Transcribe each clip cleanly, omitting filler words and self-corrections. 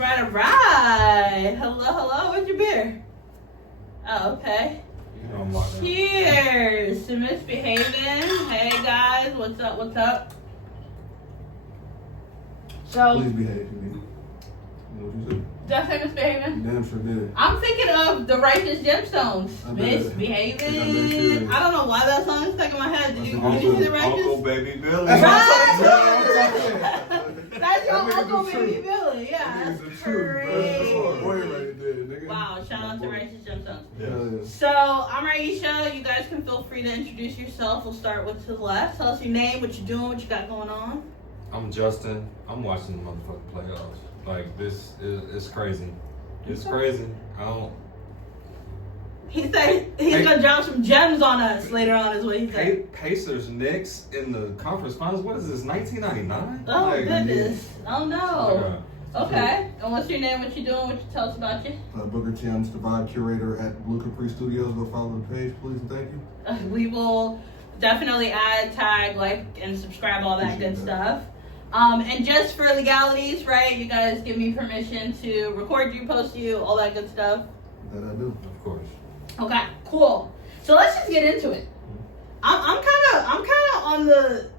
right. Hello. Where's your beer? Oh, okay. Cheers to Misbehaving. Hey guys, what's up? So, Please behave, you know what you said? did I say Misbehaving? You damn sure did. I'm thinking of the Righteous Gemstones. Misbehaving. I don't know why that song is stuck in my head. Did you see the Righteous? Uncle Baby Billy. That's your Uncle Baby Billy. Yeah, that's crazy. Wow, shout out to Righteous Gemstones. Yeah. So, I'm Aisha. You guys can feel free to introduce yourself. We'll start with to the left. Tell us your name, what you're doing, what you got going on. I'm Justin. I'm watching the motherfucking playoffs. Like, this is crazy. It's crazy. I don't... He said he's gonna drop some gems on us later on, is what he said. Pacers, Knicks in the conference finals. What is this, 1999? Oh, like, goodness. Oh, no. Okay. And what's your name, what you doing, what you tell us about you? Booker T, I'm just the vibe curator at Blue Capri Studios. Go follow the page, please, and thank you. We will definitely add, tag, like, and subscribe, all that good stuff. And just for legalities, right? You guys give me permission to record you, post you, all that good stuff. That I do. Of course. Okay, cool. So let's just get into it. I'm kind of on the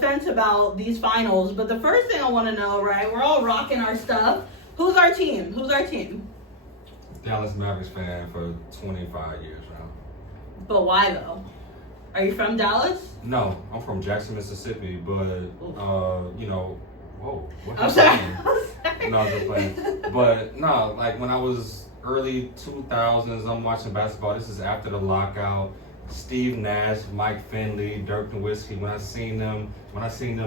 fence about these finals, but the first thing I want to know, right? We're all rocking our stuff. Who's our team? Dallas Mavericks fan for 25 years now. But why though? Are you from Dallas? No, I'm from Jackson, Mississippi, but you know, whoa. What I'm sorry. No, I'm just playing. But no, like when I was early 2000s, I'm watching basketball. This is after the lockout. Steve Nash, Mike Finley, Dirk Nowitzki. When I seen them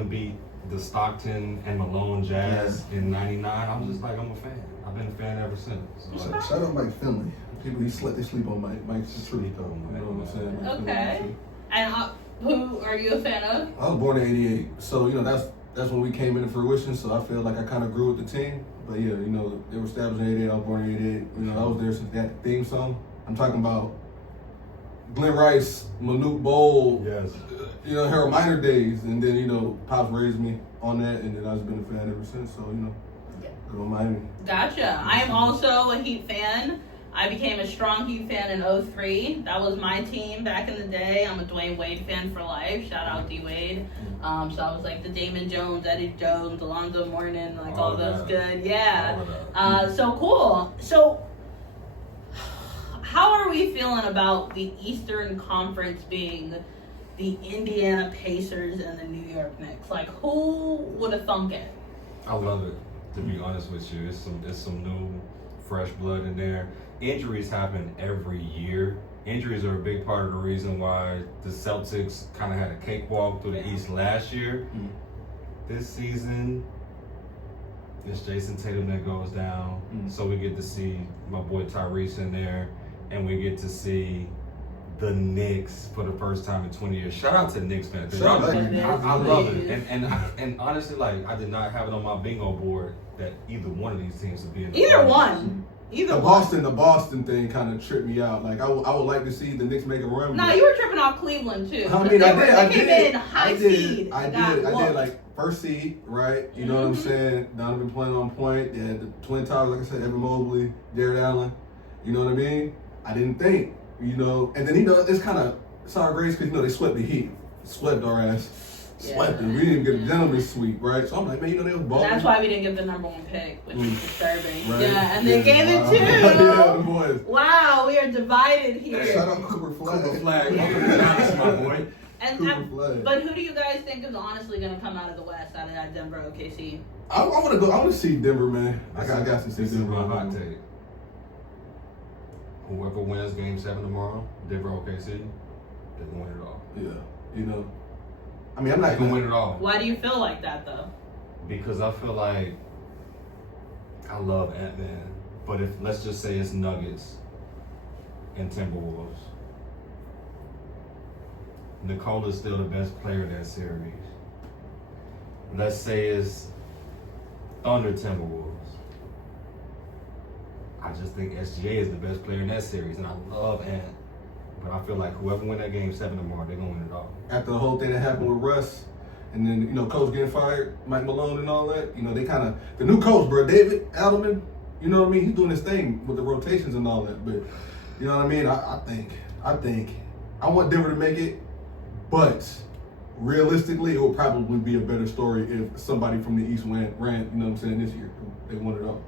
beat the Stockton and Malone Jazz in '99, I'm just like, I'm a fan. I've been a fan ever since. So, Shout out Mike Finley. People they sleep on Mike. Mike's the truth though. You know what I'm saying? Mike Okay. Finley. And who are you a fan of? I was born in '88, so you know that's when we came into fruition. So I feel like I kind of grew with the team. But yeah, you know they were established in '88. I was born in '88. You know I was there since that theme song. I'm talking about Glenn Rice, Manute Bol, yes. You know, Harold Miner days, and then, you know, Pops raised me on that, and then I've been a fan ever since, so, you know, go Miami. Gotcha. I am also a Heat fan. I became a strong Heat fan in '03. That was my team back in the day. I'm a Dwayne Wade fan for life. Shout out D Wade. So I was like the Damon Jones, Eddie Jones, Alonzo Mourning, like all those good. Yeah. So cool. So how are we feeling about the Eastern Conference being the Indiana Pacers and the New York Knicks? Like, who would have thunk it? I love it, to be honest with you. It's some new, fresh blood in there. Injuries happen every year. Injuries are a big part of the reason why the Celtics kind of had a cakewalk through the East last year. This season, it's Jason Tatum that goes down. So we get to see my boy Tyrese in there. And we get to see the Knicks for the first time in 20 years. Shout out to the Knicks fans. I love it. And honestly, like, I did not have it on my bingo board that either one of these teams would be in the finals. The Boston thing kind of tripped me out. Like, I would like to see the Knicks make a run. No, you were tripping off Cleveland, too. I mean, I came in high seed. I did, like, first seed, right? You know what I'm saying? Donovan playing on point. They had the Twin Towers, like I said, Evan Mobley, Jared Allen. You know what I mean? I didn't think, you know, and then, you know, it's kind of sour grapes because, you know, they swept the Heat. Swept our ass. Swept them. We didn't even get a gentleman's sweep, right? So I'm like, man, you know, they was balling. That's why we didn't get the number one pick, which is disturbing. Right? Yeah, and they gave it too. The boys. Wow, we are divided here. Shout out Cooper Flag. That's my boy. But who do you guys think is honestly going to come out of the West out of that Denver OKC? I want to see Denver, man. I got to see Denver. This is my hot take. Whoever wins Game 7 tomorrow, Denver OKC, they're going to win it all. Yeah, you know. I mean, I'm not going to win it all. Why do you feel like that, though? Because I feel like I love Ant-Man, but if let's just say it's Nuggets and Timberwolves, Nicole is still the best player in that series. Let's say it's Thunder Timberwolves. I just think SGA is the best player in that series, and I love Ant. But I feel like whoever win that Game 7 tomorrow, they're going to win it all. After the whole thing that happened with Russ and then coach getting fired, Mike Malone and all that. They kind of the new coach, bro, David Adelman. You know what I mean? He's doing his thing with the rotations and all that. But you know what I mean? I think I want Denver to make it, but realistically, it will probably be a better story if somebody from the East ran. You know what I'm saying? This year they won it all.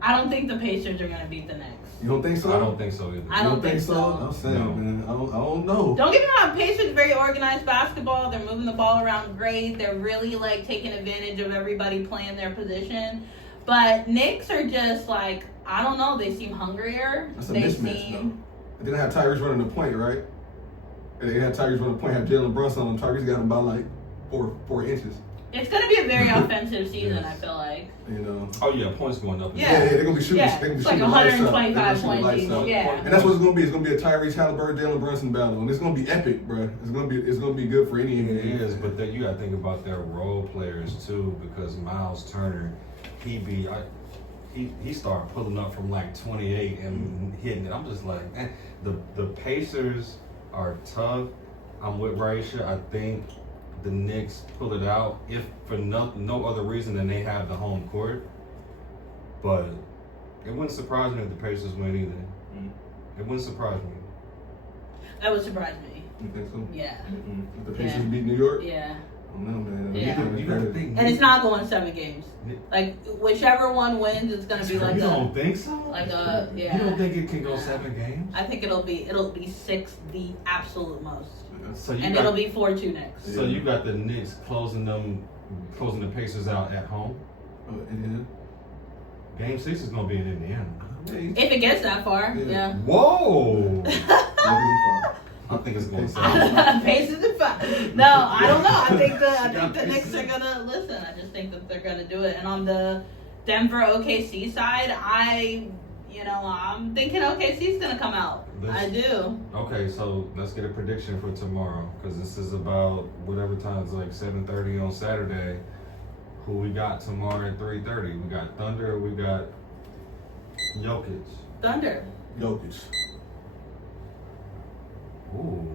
I don't think the Pacers are gonna beat the Knicks. You don't think so? I don't think so either. I don't think so. I'm saying, man, I don't know. Don't get me wrong, Pacers very organized basketball. They're moving the ball around great. They're really like taking advantage of everybody playing their position. But Knicks are just like, I don't know. They seem hungrier. That's a they mismatch, though. And then they have Tyrese running the point, right? And they have Tyrese running the point. Have Jalen Brunson on him. Tyrese got him by like four inches. It's gonna be a very offensive season. I feel like. Oh yeah, points going up. Yeah, they're gonna be shooting. Yeah. They're gonna be It's like shooting 125 points each. Yeah. And that's what it's gonna be. It's gonna be a Tyrese Halliburton, Jalen Brunson battle, and it's gonna be epic, bro. It's gonna be good for any. It is, but then you gotta think about their role players too, because Miles Turner, he started pulling up from like 28 and hitting it. I'm just like, man, the Pacers are tough. I'm with Raisha. I think the Knicks pull it out, if for no other reason than they have the home court. But it wouldn't surprise me if the Pacers win either. It wouldn't surprise me. That would surprise me. You think so? Yeah. If the Pacers beat New York? Yeah. I don't know, man. Yeah. You gotta think. And it's not going 7 games. Like whichever one wins, it's gonna be like You don't think so? like a yeah. You don't think it can go 7 games? I think it'll be 6 the absolute most. So And it'll be 4-2 next. So you got the Knicks closing the Pacers out at home. Indiana. Game 6 is gonna be in Indiana. If it gets that far, yeah. Whoa! I think it's going 7. Pacers and 5. No, I don't know. I think the Knicks are gonna listen. I just think that they're gonna do it. And on the Denver OKC side, I'm thinking OKC's gonna come out. I do. Okay, so let's get a prediction for tomorrow, because this is about whatever time. It's like 7:30 on Saturday. Who we got tomorrow at 3:30? We got Thunder. We got Jokic. Thunder. Jokic. Ooh.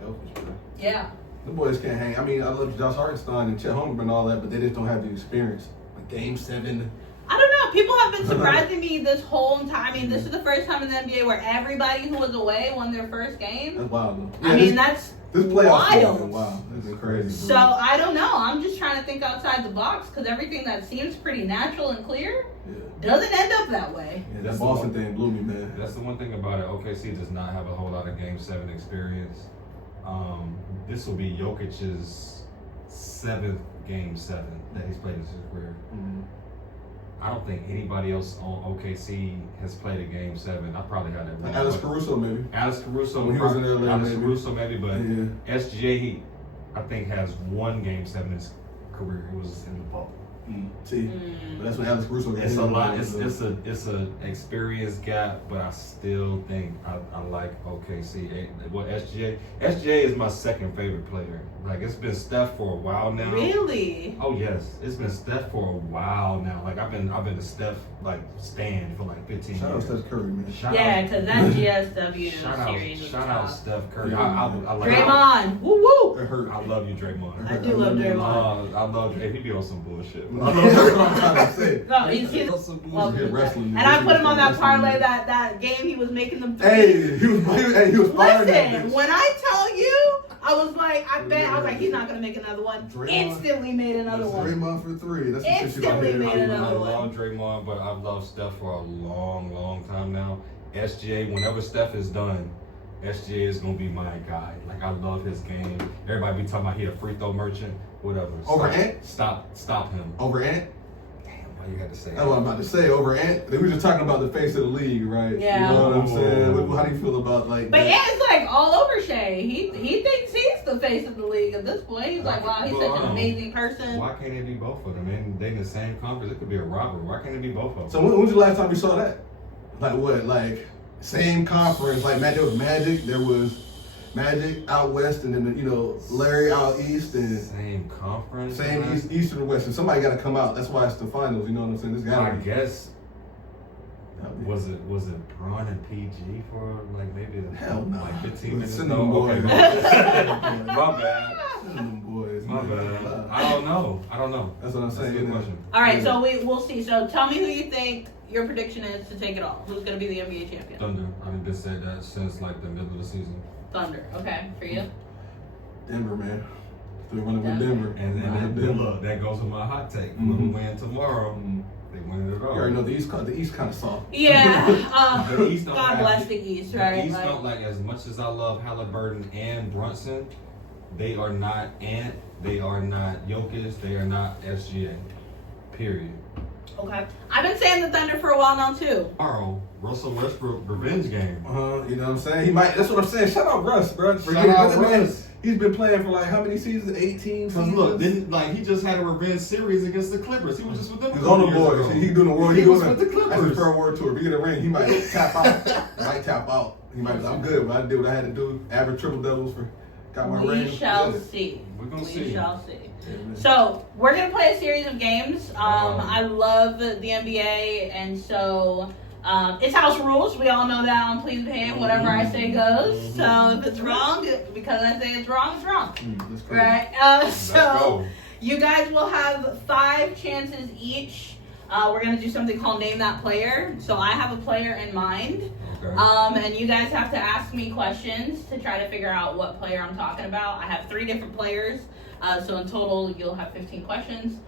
Jokic, bro. Yeah. The boys can't hang. I mean, I love Josh Hartenstein and Chet Holmgren and all that, but they just don't have the experience. Like Game 7. I don't know. People have been surprising me this whole time. I mean, this is the first time in the NBA where everybody who was away won their first game. That's wild, though. Yeah, I mean, that's this playoff wild. Wow, this is crazy. So I don't know. I'm just trying to think outside the box because everything that seems pretty natural and clear doesn't end up that way. Yeah, that Boston thing blew me, man. That's the one thing about it. OKC does not have a whole lot of Game 7 experience. This will be Jokic's 7th Game 7 that he's played in his career. Mm-hmm. I don't think anybody else on OKC has played a Game 7. I probably had that wrong. Alex Caruso, maybe. Alex Caruso, when he was in LA, Alex maybe. Caruso, maybe, but SGA, I think, has 1 Game 7 in his career. It was in the bubble. See, but that's when Alex Caruso got It's a hit. lot. It's a experience gap, but I still think I like OKC. Well, SGA is my second favorite player. Like, it's been Steph for a while now. Really? Oh yes, it's been Steph for a while now. Like I've been a Steph stan for like 15 Shout out years. Steph Curry, man. Yeah, because that GSW series was Shout out tough. Steph Curry. I like Draymond, woo woo. It hurt. I love you, Draymond. I do love Draymond. I love Draymond. He be on some bullshit. That's what I'm trying to say. No, he's well, wrestling. and I put him on that parlay that game he was making them threes. Hey, he was firing that Listen, bitch. when I tell you, I was like, he's not gonna make another one. Draymond. Instantly made another one. Draymond for 3. That's the shit you Instantly made I another one. love Draymond, but I've loved Steph for a long, long time now. SGA, whenever Steph is done, SGA is gonna be my guy. Like I love his game. Everybody be talking about he a free throw merchant, whatever. Over Ant? Stop him. Over Ant? Damn, why you had to say that? That's what I'm about to say. Over Ant. We were just talking about the face of the league, right? Yeah. You know what I'm saying? How do you feel about But that? Ant's like all over Shea. He thinks he's the face of the league at this point. He's like, wow, he's such an amazing person. Why can't it be both of them? And they in the same conference. It could be a robbery. Why can't it be both of them? So when was the last time you saw that? Like what? Like same conference? Like there was Magic. There was Magic out west, and then Larry out east, and Same conference. same east and west. And somebody got to come out. That's why it's the finals. You know what I'm saying? This I guy. guess. Was it Braun and PG for like maybe Hell no. like 15 minutes? Send them boys. Okay, my bad. Send them boys. My man. bad. I don't know. That's what I'm That's a saying. good question. All right, Yeah. so we'll see. So tell me who you think your prediction is to take it all. Who's going to be the NBA champion? Thunder. I've been said that since like the middle of the season. Thunder. Okay, for you? Denver, man. Still running with Denver. And Denver. look, that goes with my hot take. Mhm. Who win tomorrow? They win it all. You already know the East kind of soft. Yeah. The East don't God have bless it. the East, The right? East don't, like, as much as I love Halliburton and Brunson, they are not Ant, they are not Jokic, they are not SGA. Period. Okay. I've been saying the Thunder for a while now, too. Tomorrow, Russell Westbrook revenge game. You know what I'm saying? He might. That's what I'm saying. Shout out Russ, bro. Shout out Man, Russ. he's been playing for like how many seasons? 18 Because seasons. look, then like he just had a revenge series against the Clippers. He was just with them. He's on the board. Ago. He doing the world. He He was doing with the That's his Clippers. first world tour. If he get a ring, he might tap out. He might. I'm good. But I did what I had to do. Average triple doubles for. Got my ring. We shall Yeah. see. We're gonna We see. shall see. Yeah, man. So we're gonna play a series of games. Oh. I love the NBA, and so it's house rules. We all know that on Plz Behave. Whatever I say goes. So if it's wrong, because I say it's wrong, it's wrong. That's crazy. Right. Let's So go. you guys will have 5 chances each. We're gonna do something called Name That Player. So I have a player in mind. Okay. And you guys have to ask me questions to try to figure out what player I'm talking about. I have 3 different players, so in total you'll have 15 questions.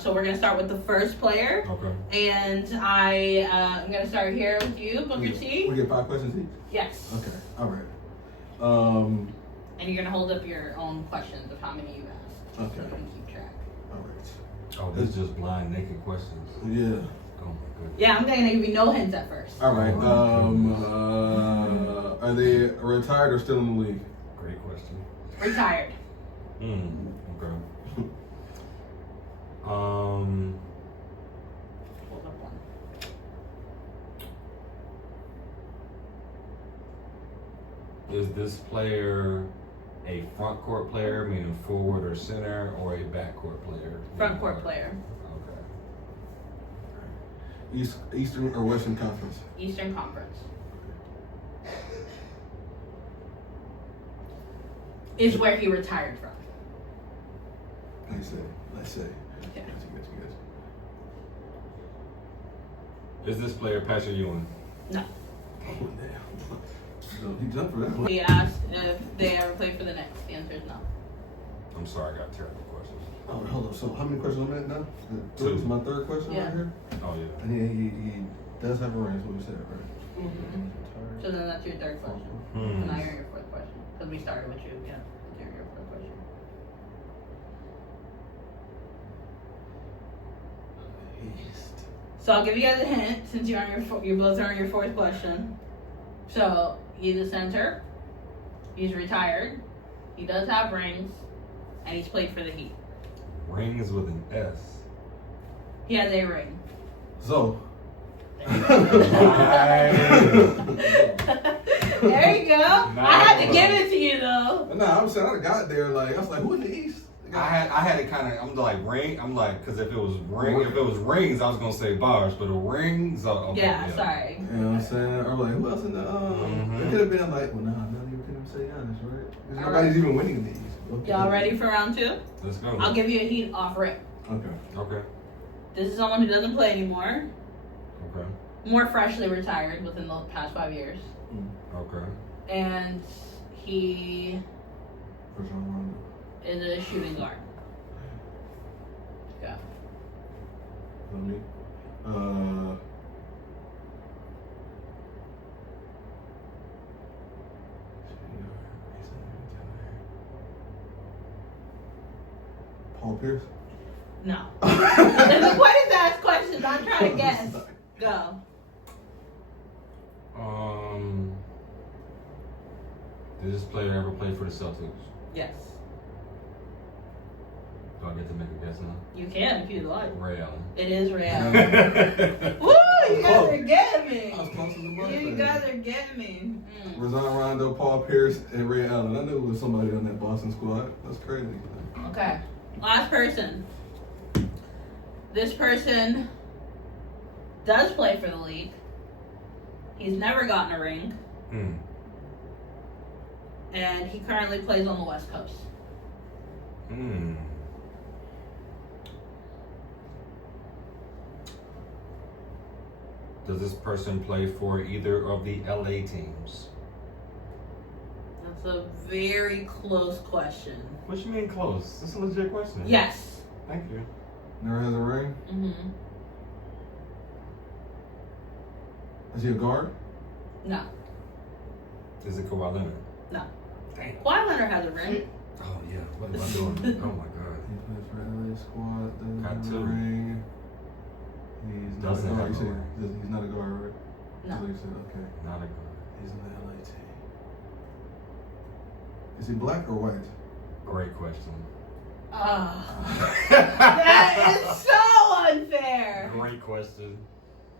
So we're gonna start with the first player, Okay. and I'm gonna start here with you, Booker T. We get 5 questions each. Yes. Okay. All right. And you're gonna hold up your own questions of how many you asked. Okay. So you can keep track. All right. Oh, this is just blind naked questions. Yeah. Oh my goodness. Yeah, I'm gonna give you no hints at first. All right. Are they retired or still in the league? Great question. Retired. Okay. Hold up one. Is this player a front court player, meaning forward or center, or a back court player? Front court player. Okay. Eastern or Western Conference? Eastern Conference. Is where he retired from. Let's say. Okay. Gotcha. Is this player Patrick Ewing? No. Oh, damn. No, he jumped for that one. We asked if they ever played for the Knicks. The answer is no. I'm sorry, I got terrible questions. Oh, hold up. So how many questions I'm at now? This is my 3rd question Yeah. right here. Oh yeah. And he does have a ring, is what we said, right? Mm-hmm. So then that's your 3rd question. And now you're your 4th question. Because we started with you. Yeah. You're your 4th question. So I'll give you guys a hint since you're on you're both on your 4th question. So he's a center. He's retired. He does have rings, and he's played for the Heat. Rings with an S. He has a ring. So. There you go. I had to give it to you though. Nah, I'm saying I got there like I was like, who in the East? I had it kind of. I'm like ring. I'm like, because if it was rings, I was gonna say bars, but the rings. Okay, Yeah, sorry. You know what I'm saying? Or like, who else in the? It could have been like, well, nah, none of you can say honest, right? Because nobody's even winning in the East. Okay. Y'all ready for round 2? Let's go. I'll give you a Heat off rip. Okay. This is someone who doesn't play anymore. Okay. More freshly retired within the past 5 years. Okay. And he First round. is a shooting guard. Yeah. Let me. Paul Pierce. No. The point is to ask questions. I'm trying to guess. Go. Did this player ever play for the Celtics? Yes. Do I get to make a guess now? You can if you like. Ray Allen. It is Real. Woo! You guys are getting me. I was close to the money. You guys are getting me. Rajon Rondo, Paul Pierce, and Ray Allen. I knew it was somebody on that Boston squad. That's crazy. Okay. Last person. This person does play for the league. He's never gotten a ring. And he currently plays on the West Coast. Does this person play for either of the LA teams? That's a very close question. What you mean close? That's a legit question. Yes. Thank you. Never has a ring? Mm-hmm. Is he a guard? No. Is it Kawhi Leonard? No. Damn. Kawhi Leonard has a ring. Oh yeah. What am I doing? Oh my god. He plays for LA squad. Doesn't Got have two. a ring. He's not Doesn't a guard. have You a said ring. he's not a guard, right? No. That's what you said. Okay. Not a guard. He's in the LA team. Is he black or white? Great question. That is so unfair. Great question.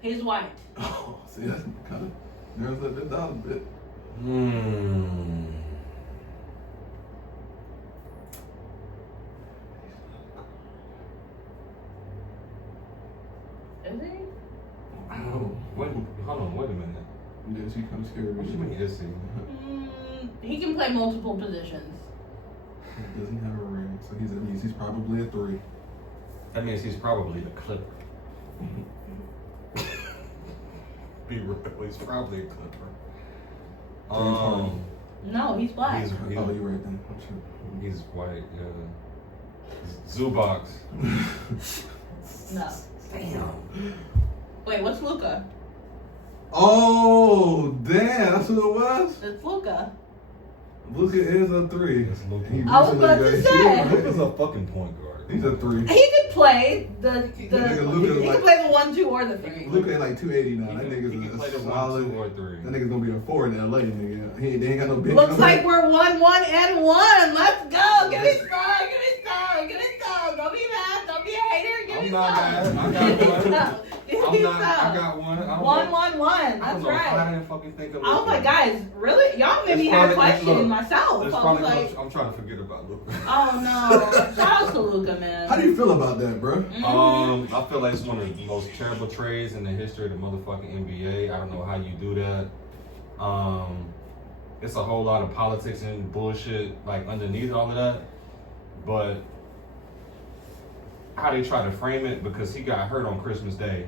He's white. Oh, see, that's kind of narrows that down a bit. Is he? Oh, wait, hold on, wait a minute. Yes, he kind of scared What me. you mean, is he? He can play multiple positions. Doesn't have a ring, so he's probably a 3. That means he's probably the Clipper. Be real, he's probably a Clipper. No, he's black. He's Oh, you're right then. I'm sure. he's white, yeah. Zubox. No. Damn. Wait, what's Luca? Oh, damn, that's who it was? It's Luca. Luka is a 3. That's Luka. He I was about to recently say. got- Luka's a fucking point guard. He's a 3. He could play the he Luka can play the 1, 2, or the 3. Luka at like 280 now. He That can nigga's play a the solid. 1, 2, or 3. That nigga's gonna be a 4 in LA, nigga. They ain't got no big. Looks like we're 1, 1, and 1. Let's go. Give me some. Give me some. Give me some. Don't be mad. Don't be a hater. Give I'm me not some. mad. I got one. Give I'm me not. I some. got one. 1, 1, 1. I That's don't know how I right. didn't fucking think of Oh Luka. my guys, really? Y'all made It's me have probably- questions look, myself. It's I was probably like, I'm trying to forget about Luka. oh no. Shout out to Luca, man. How do you feel about that, bro? I feel like it's one of the most terrible trades in the history of the motherfucking NBA. I don't know how you do that. It's a whole lot of politics and bullshit like underneath all of that. But how they try to frame it, because he got hurt on Christmas Day,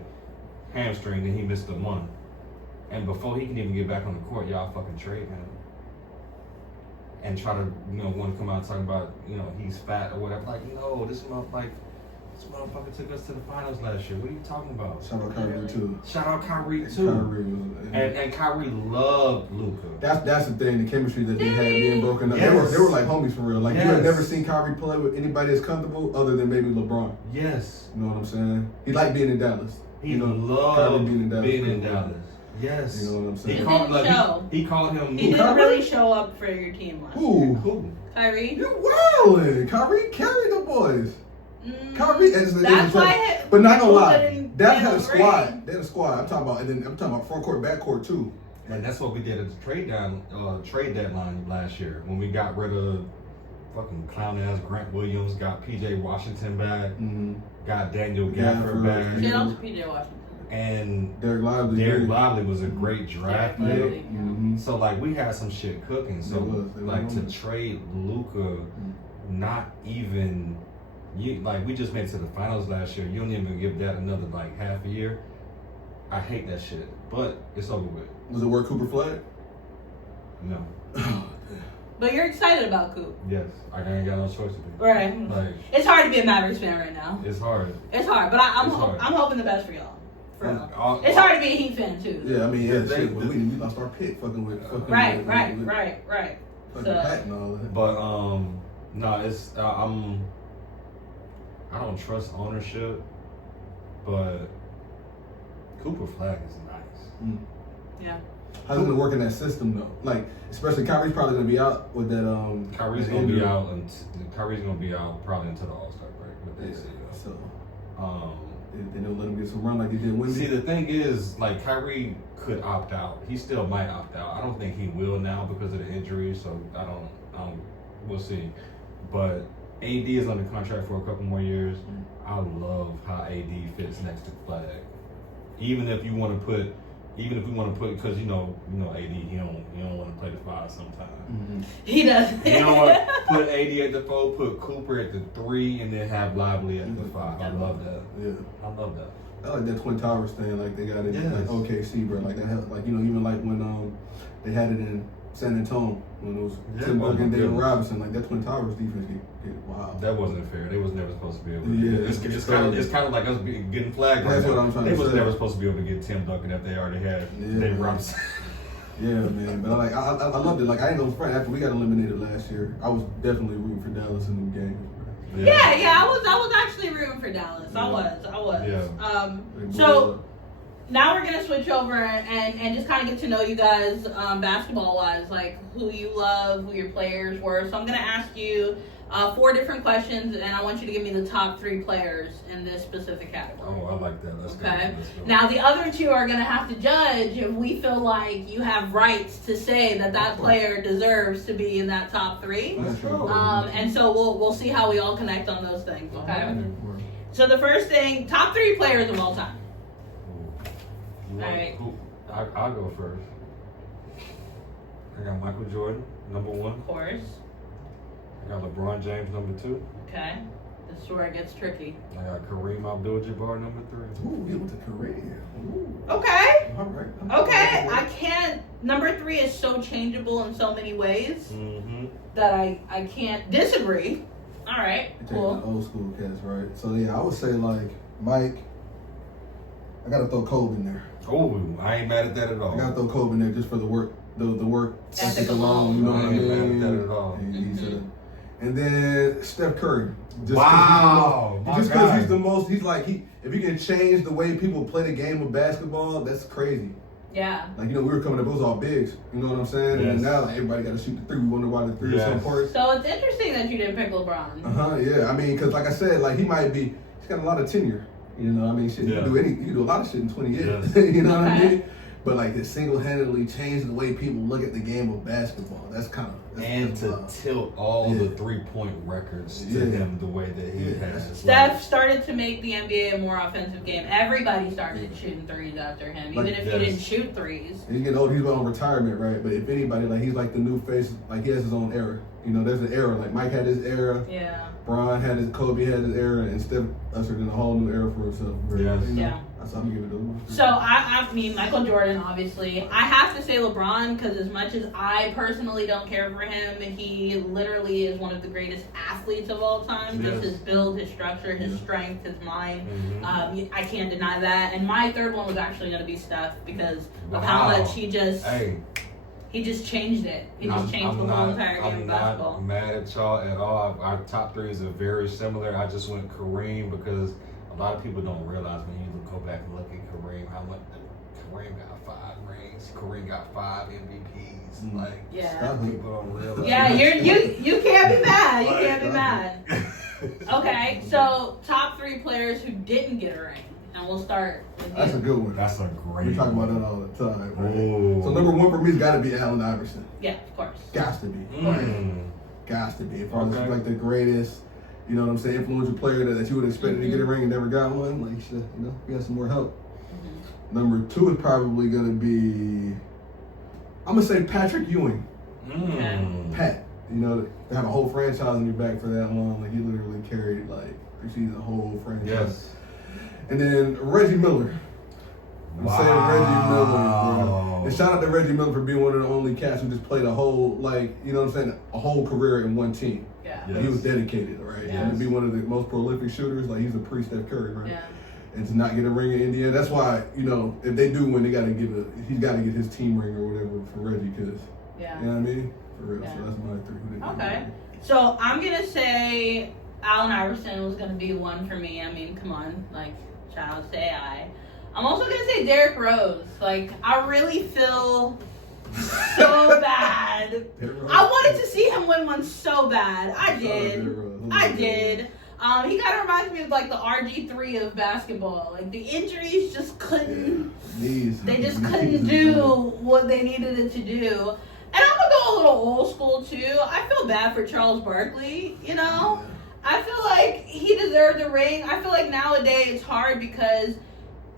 hamstring, and he missed a month. And before he can even get back on the court, y'all fucking trade him. And try to, want to come out and talk about, he's fat or whatever. Like, no, this motherfucker took us to the finals last year. What are you talking about? Shout out Kyrie too. Shout out Kyrie too. Kyrie was, And Kyrie loved Luka. that's the thing. The chemistry that they had being broken up. Yes. They were like homies for real. Like you Yes. had never seen Kyrie play with anybody that's comfortable other than maybe LeBron. Yes. You know what I'm saying? He liked being in Dallas. He Kyrie loved being in Dallas. being in Dallas. Yes. You know what I'm It saying? didn't show. He called him He Luka. didn't really show up for your team last year. Who? Kyrie? You wildin'. Kyrie carried the boys. Mm, Kyrie, that's why. but not gonna Luka lie, didn't Dallas get had a a squad. ring. They had a squad. I'm talking about front court, back court too. And that's what we did at the trade deadline last year when we got rid of fucking clown ass Grant Williams, got PJ Washington back, got Daniel Gafford back, Shout out to PJ Washington. and Derek Lively. Derek Lively was a great draft Derek pick. Lively. Mm-hmm. So like we had some shit cooking. So They like was. to trade Luka, not even we just made it to the finals last year. You don't even give that another like half a year. I hate that shit, but it's over with. Was it worth Cooper Flag? No. But you're excited about Coop. Yes, I ain't got no choice to be. Right. Like It's hard to be a Mavericks fan right now. it's hard. It's hard, but I'm It's hard. hoping the best for y'all. For real. All- It's hard to be a Heat fan too. Yeah, I mean, Yeah, shit. We lost our pick fucking with. Right. Fucking So, Pat and all that. But no, it's I don't trust ownership, but Cooper Flag is nice. yeah. How's it gonna work in that system though? Like, especially Kyrie's probably gonna be out with that. Kyrie's that gonna be injury. out, and Kyrie's gonna be out probably until the All-Star break. What they say. So Um, they don't let him get some run like he did Wendy. See, the thing is, like, Kyrie could opt out. He still might opt out. I don't think he will now because of the injury, so I don't we'll see. But AD is under contract for a couple more years. I love how AD fits next to Flag. Even if we want to put, because you know AD, he don't want to play the 5 sometimes. He does. You know what? Put AD at the 4, put Cooper at the 3, and then have Lively at the 5. I love that. Yeah. I love that. I like that Twin Towers thing, like they got it in like OKC, bro. Like that, like even like when they had it in San Antonio when it was Tim Duncan, David Robinson, like that Twin Towers defense get wow. That wasn't fair. They was never supposed to be able to do it. It's kind of like us getting flagged. That's what I'm trying to say. They was never supposed to be able to get Tim Duncan if they already had David Robinson. Yeah, man. But like I loved it. Like I ain't no friend. After we got eliminated last year, I was definitely rooting for Dallas in the game. Yeah. I was actually rooting for Dallas. I was. Yeah. So now we're gonna switch over and just kind of get to know you guys basketball wise, like who you love, who your players were. So I'm gonna ask you 4 different questions, and I want you to give me the top 3 players in this specific category. Oh, I like that. Let's go. Now the other 2 are gonna have to judge if we feel like you have rights to say that player deserves to be in that top 3. And so we'll see how we all connect on those things. Okay. So the first thing, top 3 players of all time. All right. I'll go first. I got Michael Jordan, number 1. Of course. I got LeBron James, number 2. Okay. This is where it gets tricky. I got Kareem Abdul-Jabbar, number 3. Ooh, you went to Kareem. Ooh. Okay. All right. Okay. I can't. Number 3 is so changeable in so many ways that I can't disagree. All right. Cool. The old school cats, right? So yeah, I would say like Mike. I gotta throw Kobe in there. Oh, I ain't mad at that at all. I gotta throw Kobe in there just for the work ethic alone. You know what I mean? I ain't mad at that at all. And then Steph Curry. Just because he's the most. He's like if he can change the way people play the game of basketball, that's crazy. Yeah. Like we were coming up, it was all bigs. You know what I'm saying? Yes. And now like everybody got to shoot the 3. We wonder why the 3 is so important. So it's interesting that you didn't pick LeBron. Yeah. I mean, because like I said, like he's got a lot of tenure. You know, I mean, shit, you can do a lot of shit in 20 years. Yes. You know what I mean? But like it single-handedly changed the way people look at the game of basketball. That's kind of tilt all the 3-point records to him the way that he has. Steph started to make the NBA a more offensive game. Everybody started shooting 3s after him, even if he didn't shoot 3s. He's getting old. He's on retirement, right? But if anybody, like he's like the new face. Like he has his own era. You know, there's an era. Like Mike had his era. Yeah. Bron had his, Kobe had his era, and Steph ushered in a whole new era for himself. Yes. You know, that's I'm gonna give it to. So I mean Michael Jordan, obviously. I have to say LeBron because as much as I personally don't care for him, he literally is one of the greatest athletes of all time. Yes. Just his build, his structure, his strength, his mind. I can't deny that. And my third one was actually going to be Steph because of how much he just changed it. He just changed the whole entire game of basketball. I'm not mad at y'all at all. Our top 3s are very similar. I just went Kareem because a lot of people don't realize when you go back and look at Kareem, how much Kareem got 5 rings. Kareem got 5 MVPs. Like, people don't realize. Yeah, you can't be mad. You can't be mad. Okay, so top 3 players who didn't get a ring. And we'll start with you. That's a good one. That's a great We talk about that all the time. Right? So number 1 for me's got to be Allen Iverson. Yeah, of course. Got to be. Got to be. If I was like the greatest, you know what I'm saying, influential player that you would expect to get a ring and never got one, like shit, you know, we had some more help. Number 2 is probably gonna be, I'm gonna say Patrick Ewing. Pat. You know, to have a whole franchise on your back for that long, like he literally carried like a whole franchise. Yes. And then Reggie Miller. I'm saying Reggie Miller, bro. And shout out to Reggie Miller for being one of the only cats who just played a whole, like, you know what I'm saying, a whole career in one team. Yeah. He was dedicated, right? Yes. And to be one of the most prolific shooters, like he's a pre-Steph Curry, right? Yeah. And to not get a ring in Indiana, that's why, you know, if they do win, he's got to get his team ring or whatever for Reggie, because, you know what I mean? For real. Yeah. So that's my 3. Okay. So I'm going to say Allen Iverson was going to be one for me. I mean, come on. Like, shout out to AI. I'm also going to say Derrick Rose. Like, I really feel so bad. I wanted to see him win one so bad. I did. He kind of reminds me of like the RG3 of basketball. Like the injuries just couldn't. They just couldn't do what they needed it to do. And I'm gonna go a little old school too. I feel bad for Charles Barkley. You know, I feel like he deserved a ring. I feel like nowadays it's hard because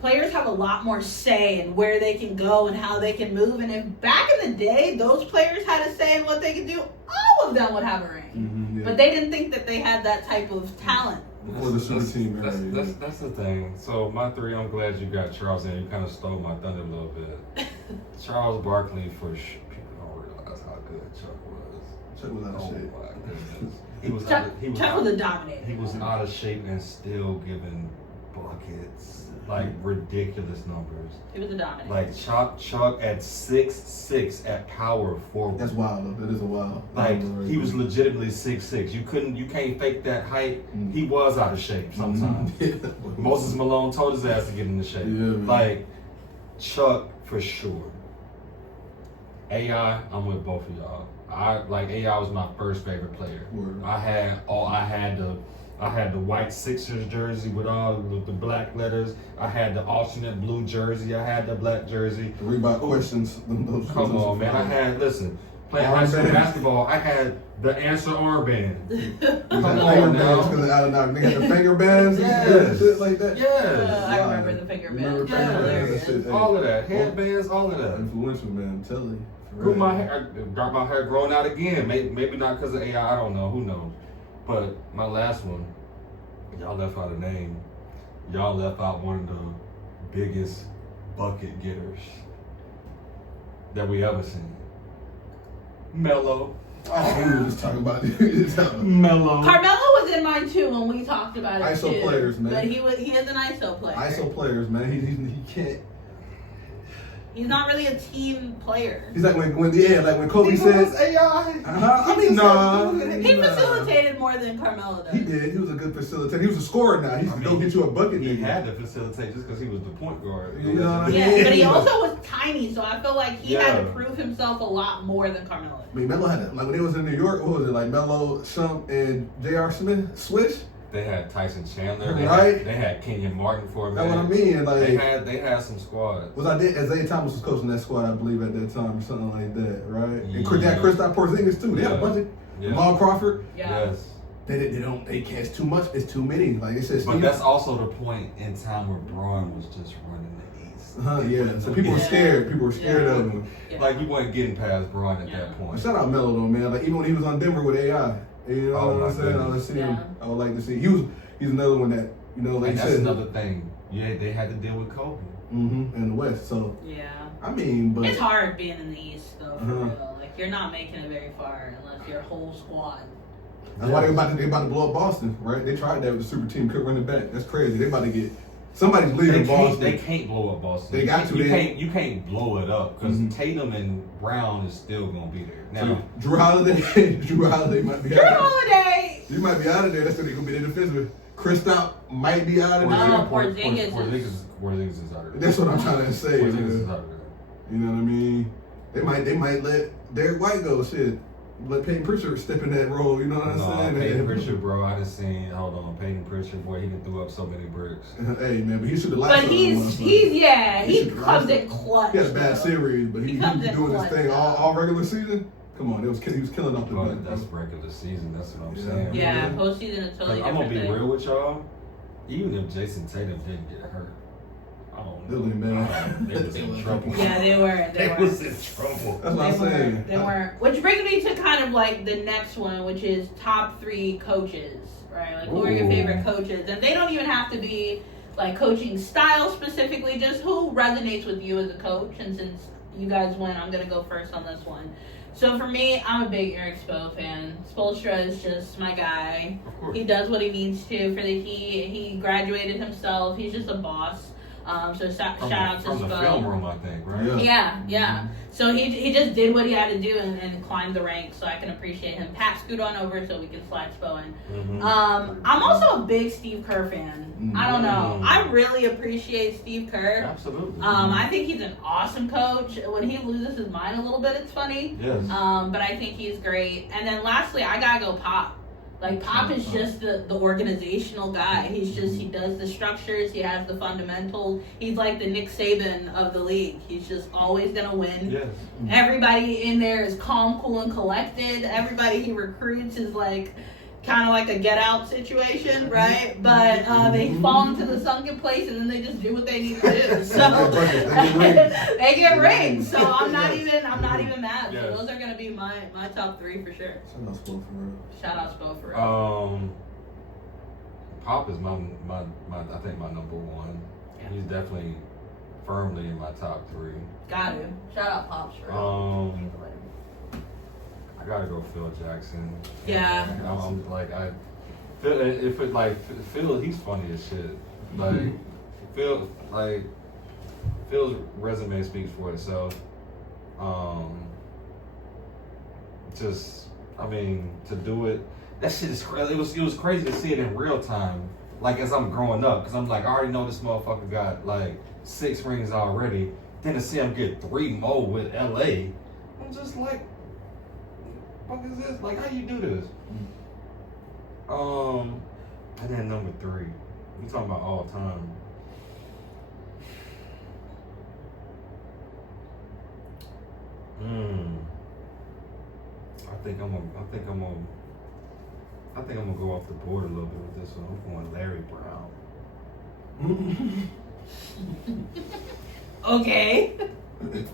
players have a lot more say in where they can go and how they can move. And if back in the day those players had a say in what they could do, I would of them would have a ring. Yeah. But they didn't think that they had that type of talent. Before the super team era. That's the thing. So my three, I'm glad you got Charles in. You kind of stole my thunder a little bit. Charles Barkley, people don't realize how good Chuck was. Chuck was out of shape. My goodness. He was Chuck was a dominator. He was out of shape and still giving buckets, like ridiculous numbers. He was a dominator. Like Chuck at 6'6" at power forward. That's wild though. That is a wild. Like he was legitimately 6'6". You can't fake that height. He was out of shape sometimes. Moses Malone told his ass to get into shape. Yeah, like Chuck for sure. AI, I'm with both of y'all. AI was my first favorite player. Word. I had the white Sixers jersey with all the black letters. I had the alternate blue jersey. I had the black jersey. The Reebok questions. Come on, man. Playing high school basketball, I had the answer armband. Come on now. Because out of now, they had the finger bands and shit like that. Yes. I remember the finger bands. Yeah. All of that. Headbands, all of that. Influential, man. I'm telling you. Grew my hair, got my hair growing out again. Maybe not because of AI. I don't know. Who knows? But my last one, y'all left out a name. Y'all left out one of the biggest bucket getters that we ever seen. Melo. Oh, we were just talking about it. Melo. Carmelo was in mine too when we talked about it ISO too. players, man. But he is an ISO player. ISO players, man. He can't. He's not really a team player. He's like when Kobe said AI. I mean, nah. He facilitated more than Carmelo does. He did. He was a good facilitator. He was a scorer now. He's go get you a bucket. He nigga. had to facilitate just because he was the point guard. You know what I mean? Yeah, but he also was tiny, so I feel like he had to Yeah. prove himself a lot more than Carmelo. I mean, Melo had it. Like when they was in New York, what was it? Like Melo, Shump, and J.R. Smith, Swish. They had Tyson Chandler. Right. They had Kenyon Martin for a That's minute. what I mean. Like They had some squads. Isaiah Thomas was coaching that squad, I believe, at that time or something like that, right? And Yeah. Kristaps Porzingis too. They had a bunch of Jamal Crawford. Yeah. Yes. They catch too much. It's too many. Like it says. But that's also the point in time where Braun was just running the East. Yeah. So people were scared. People were scared of him. Yeah. Like you wasn't getting past Braun at that But point. shout out Melo though, man. Like even when he was on Denver with AI, you know Oh, what I'm my saying? goodness. I would like to see. He's another one that like And you that's said. another thing. Yeah, they had to deal with Kobe. In the West. So Yeah. I mean, but It's hard being in the East, though, for Uh-huh. real. Like, you're not making it very far unless your whole squad. that's why they about to blow up Boston, right? They tried that with the super team, couldn't run it back. That's crazy. They about to get somebody's leaving Boston. They can't blow up Boston. They got to. You can't blow it up because Tatum and Brown is still gonna be there. Now So, Drew Holiday might be Drew out. Holiday! He might be out of there. That's what they're gonna be their defenseman. Kristaps might be out of there. Oh, Porzingis is out of there. That's what I'm trying to say. Porzingis Man. is out of there. You know what I mean? They might let Derek White go. Shit, let Peyton Pritchard step in that role. You know what I'm saying? Peyton Pritchard, bro. I just seen. Hold on, Peyton Pritchard, boy, he can throw up so many bricks. Hey man, but he should have. But he comes in clutch. He had a bad series, but he comes was in doing his clutch, thing though. all regular season. Come on, he was killing off the But bench. that's regular season. That's what I'm Yeah. saying. Yeah, postseason is totally I'm gonna different be thing. real with y'all. Even if Jason Tatum didn't get hurt, I don't know. Really, man. They was in trouble. Yeah, they were. They was in trouble. That's what I'm saying. They weren't. Which brings me to kind of like the next one, which is top 3 coaches, right? Like, who are your Ooh. favorite coaches? And they don't even have to be like coaching style specifically, just who resonates with you as a coach. And since you guys went, I'm going to go first on this one. So for me, I'm a big Eric Spo fan. Spoelstra is just my guy. Of course. He does what he needs to for the Heat. He graduated himself. He's just a boss. So shout out to from the Spo. film room, I think, right? Yeah. So he just did what he had to do and climbed the ranks, so I can appreciate him. Pat, scoot on over so we can slide Spo in. I'm also a big Steve Kerr fan. I don't know. I really appreciate Steve Kerr. Absolutely. I think he's an awesome coach. When he loses his mind a little bit, it's funny. Yes. But I think he's great. And then lastly, I gotta go Pop. Like, Pop is just the organizational guy. He does the structures. He has the fundamentals. He's like the Nick Saban of the league. He's just always going to win. Yes. Everybody in there is calm, cool, and collected. Everybody he recruits is like, kind of like a get out situation, right? But they fall into the sunken place and then they just do what they need to do. So they get rings. So I'm not even mad. Yes. So those are gonna be my top 3 for sure. Shout out Spo for real. Pop is my I think my number 1. Yeah. He's definitely firmly in my top 3. Got to. Shout out Pops for real. I gotta go Phil Jackson. Yeah. I'm like Phil, he's funny as shit. Like Phil's resume speaks for itself. To do it, that shit is crazy. It was crazy to see it in real time. Like as I'm growing up, because I'm like, I already know this motherfucker got like 6 rings already. Then to see him get 3 more with LA, I'm just like, what the fuck is this? Like, how you do this? And then number 3, we talking about all time. I think I'm gonna go off the board a little bit with this one. I'm going Larry Brown. Okay.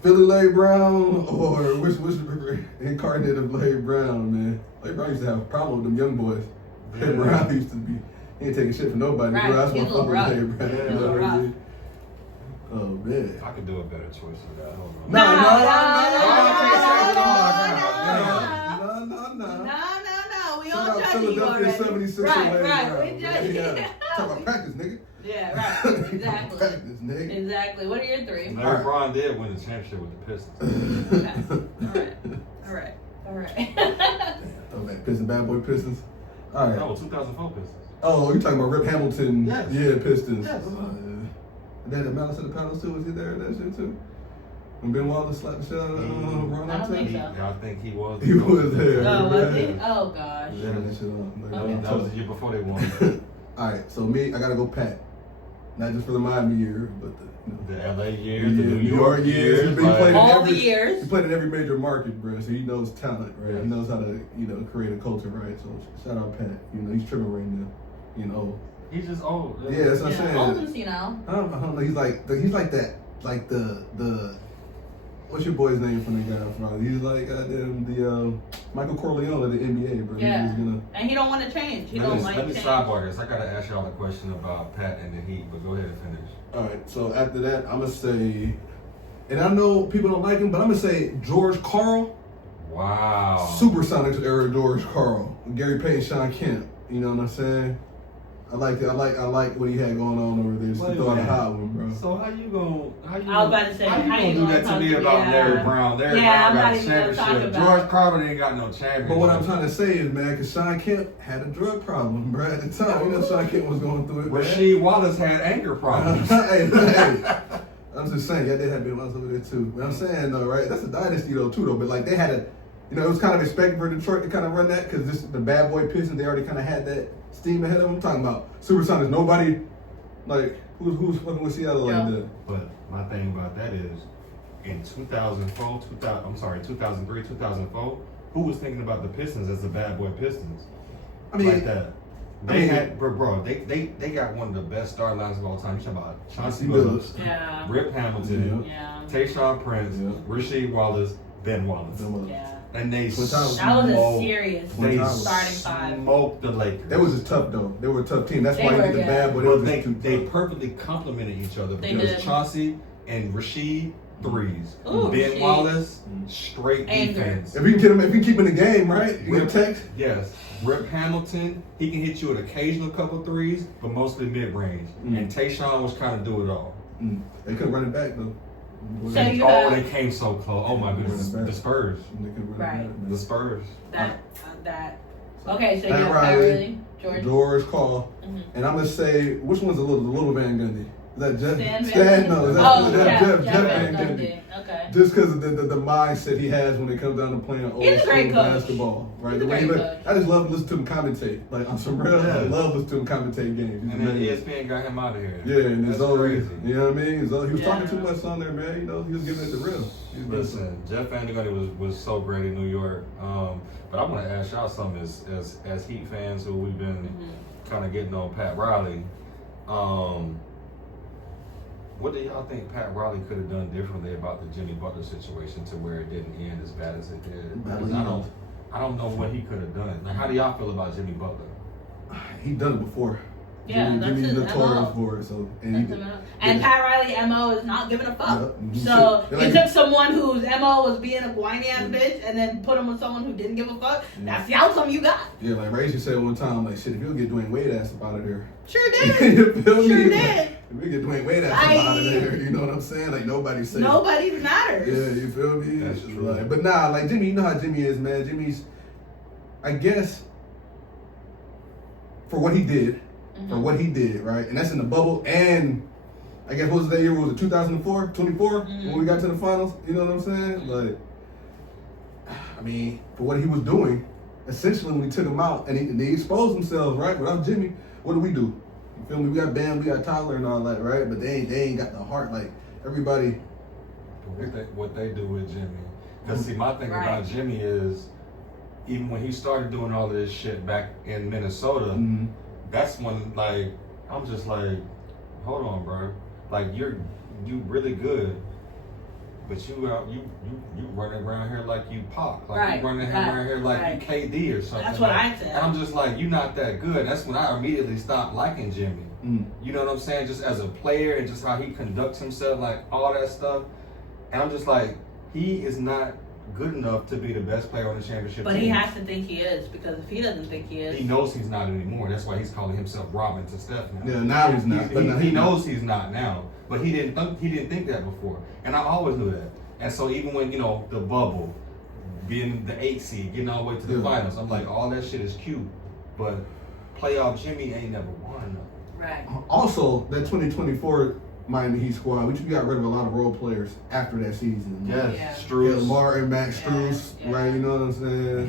Philly Larry Brown or which incarnate of Larry Brown, man? Larry Brown used to have a problem with them young boys. Yeah. Larry Brown used to be, he ain't taking shit from nobody. Right. That's He's what a little fuck with rough. Larry Brown. He's a You know little what I rough. mean? Oh man. I could do a better choice than that. Hold on. No. We all Shout out judging you Philadelphia already. 76 Right. Larry We Brown. judging you. Yeah. Talk about practice, nigga. Yeah, right. Exactly. Practice, nigga. Exactly. What are your 3? Larry Brown did win the championship with the Pistons. All right. Oh man, Pistons, bad boy Pistons. All right. No, 2004 Pistons. Oh, you talking about Rip Hamilton? Yes. Yeah, Pistons. Yes. And then the Malice in the Palace too. Was he there in that shit too? When Ben Wallace slapped the shit out of Ron I don't think Artest? so. I think he was. He was there. Oh, was he? Yeah. Oh, gosh. Yeah, that shit on. Okay. That was the year before they won. All right, so me, I gotta go Pat. Not just for the Miami year, but the The LA years, the New York years. years. He Like, played in All every- the years. He played in every major market, bro. So he knows talent, right? Yes. He knows how to, create a culture, right? So shout out Pat. He's tripping right now. he's just old. Yeah, that's what I'm saying. Old and senile. I don't know. He's like that, like the. What's your boy's name from the Godfather? He's like the Michael Corleone of the NBA, bro. Yeah. He's gonna. And he don't want to change. He Let don't me like change. sidebar this. I gotta ask y'all a question about Pat and the Heat, but go ahead and finish. All right. So after that, I'm gonna say, and I know people don't like him, but I'm gonna say George Karl. Wow. Supersonics era George Karl, Gary Payton, Sean Kemp. You know what I'm saying? I like what he had going on over there. Just to Wait a throw out a minute. hot one, bro. So how you gonna I was about to say, how you gonna do that to talk me to- about yeah. Larry Brown? Larry Yeah, Brown I'm got not a even gonna talk championship. about George Carver ain't got no championship. But what I'm trying to say is, man, because Sean Kemp had a drug problem, bro. At the time, Sean Kemp was going through it. Man. Rasheed Wallace had anger problems. hey. I'm just saying, yeah, they had Ben Wallace over there too. But I'm saying though, right? That's a dynasty though too, though. But like they had a, it was kind of expected for Detroit to kind of run that because the bad boy Pistons, they already kind of had that steam ahead of them. I'm talking about Supersonics. Nobody, like, who's fucking with Seattle like Yeah. that? But my thing about that is, in 2003, 2004, who was thinking about the Pistons as the bad boy Pistons? I mean, Like that. They they got one of the best star lines of all time. You talking about Chauncey Billups, Yeah. Rip Hamilton, Yeah. Tayshaun Prince, Yeah. Rasheed Wallace, Ben Wallace. Yeah. And they Twin Towers. That was a smoked- serious they starting 5. smoked the Lakers. That was just tough though. They were a tough team. That's They why you were, get the yeah. bad boy. They But were they just too tough. perfectly complemented each other They because did. Chauncey and Rasheed threes. Ooh, Ben Rasheed. Wallace straight Anger. defense. If you can get him, if you keep him in the game, right? You get a text. Yes. Rip Hamilton, he can hit you an occasional couple threes, but mostly mid range. And Tayshaun was kind of do it all. They couldn't run it back though. So you Oh, have- they came so close. Oh my goodness. The Spurs. They couldn't run Right. it back, man. The Spurs. That. Okay, so you Pat have Riley, Riley, George. George Karl, Mhm. and I'm gonna say which one's the little Van Gundy? that Jeff? Stan Van Stan, Gundy? no, Oh, Jeff Jeff Van Van Gundy. Gundy. Okay. Just because of the mindset he has when it comes down to playing old He's a school great coach. basketball, right? He's a The way he great look, coach. I just love to listen to him commentate. Like on some real, Yeah. I love listening to him commentate games. He's And then amazing. ESPN got him out of here. Yeah, and That's his own, crazy. you know what I mean? He was talking too Yeah. much on there, man. You know, he was giving it the real. He was Listen, Jeff Van Gundy was so great in New York. But I want to ask y'all something as Heat fans who we've been kind of getting on Pat Riley. What do y'all think Pat Riley could have done differently about the Jimmy Butler situation to where it didn't end as bad as it did? Because I don't know what he could have done. Like, how do y'all feel about Jimmy Butler? He done it before. Yeah, that's Jimmy's his notorious MO. for it. So That's his MO. And Pat Riley MO is not giving a fuck. Yeah. So They're he like- took someone whose MO was being a whiny ass bitch and then put him with someone who didn't give a fuck. That's the outcome you got. Yeah, like Rachel said one time, like shit, if you'll get Dwayne Wade ass up out of there. Sure did. You feel me? Sure Like, did. if we get Dwayne Wade ass up out of there, you know what I'm saying? Like nobody's safe. Nobody matters. Yeah, you feel me? That's true. Like, but nah, like Jimmy, you know how Jimmy is, man. Jimmy's, I guess, for what he did, right? And that's in the bubble. And I guess what was that year? What was it 2004, 24 when we got to the finals? You know what I'm saying? Like, I mean, for what he was doing, essentially when we took him out and they exposed themselves, right? Without Jimmy, what do? You feel me? We got Bam, we got Tyler and all that, right? But they ain't got the heart like everybody. What they do with Jimmy. Because see, my thing about Jimmy is, even when he started doing all of this shit back in Minnesota, that's when like I'm just like, hold on, bro. Like you really good, but you running around here like you Pac, like you running around here like you KD or something. That's what like, I said. And I'm just like, you're not that good. That's when I immediately stopped liking Jimmy. You know what I'm saying? Just as a player and just how he conducts himself, like all that stuff. And I'm just like, he is not good enough to be the best player on the championship But team. he has to think he is, because if he doesn't think he is, He knows he's not anymore. That's why he's calling himself Robin to Steph now. Yeah, now he's not. He knows he's not now, but he didn't think that before, and I always knew that. And so even when the bubble, being the 8th seed, getting all the way to the finals, I'm like, all that shit is cute, but playoff Jimmy ain't never won. right? Also, that 2024 Miami Heat squad, we got rid of a lot of role players after that season. Yes, Yeah. Strus. Lamar and Max Strus, right? You know what I'm saying?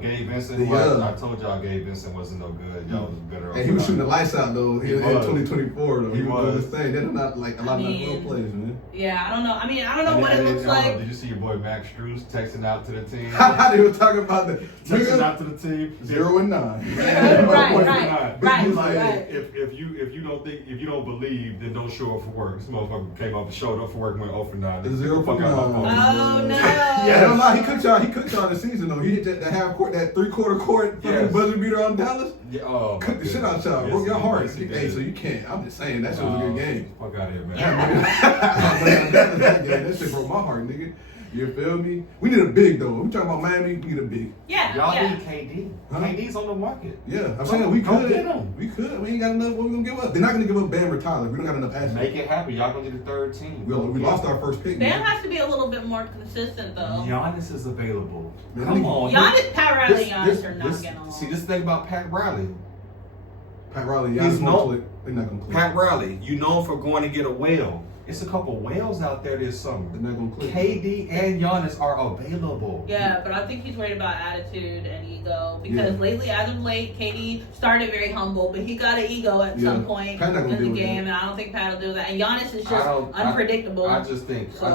Gabe Vincent. Yeah. I told y'all Gabe Vincent wasn't no good. Y'all was better off. And he was shooting the lights out though in was. 2024 though. He He was doing was. his thing. They're not like a lot of role players, man. Yeah, I don't know. I mean, I don't know what it looks like. Did you see your boy Max Strus texting out to the team? They were talking about the Texting out to the team. 0 and 9. Right. He's like, if you don't believe, then don't show up for work. This motherfucker came up and showed up for work and went 0 for 9. 0 for 9. Oh no! Yeah, don't lie. He cooked y'all this season though. He hit that half court, that 3/4 court fucking buzzer beater on Dallas. Yeah, oh, Cooked the shit out y'all. Broke your heart. Hey, so you can't. I'm just saying that shit was a good game. Fuck out of here, man. That shit broke my heart, nigga. You feel me? We need a big though. We talking about Miami. We need a big. Y'all need KD. Huh? KD's on the market. Yeah, I'm saying we Go could. get him. We could. We ain't got enough. What we gonna give up? They're not gonna give up Bam or Tyler. We don't got enough assets. Make it happen. Y'all gonna get the third team. We lost our first pick. Bam man. has to be a little bit more consistent though. Giannis is available. Man, Come on. Giannis, Pat Riley, Giannis This- are not this- getting along. See, this thing about Pat Riley. Pat Riley, He's Giannis no- won't click. They're not gonna click. Pat Riley, you known for going to get a whale. It's a couple whales out there this summer. They're not gonna click. KD and Giannis are available. Yeah, but I think he's worried about attitude and ego because lately, as of late, KD started very humble, but he got an ego at some point Pat not gonna in deal the with game, that. and I don't think Pat will do that. And Giannis is just I unpredictable. I just think So-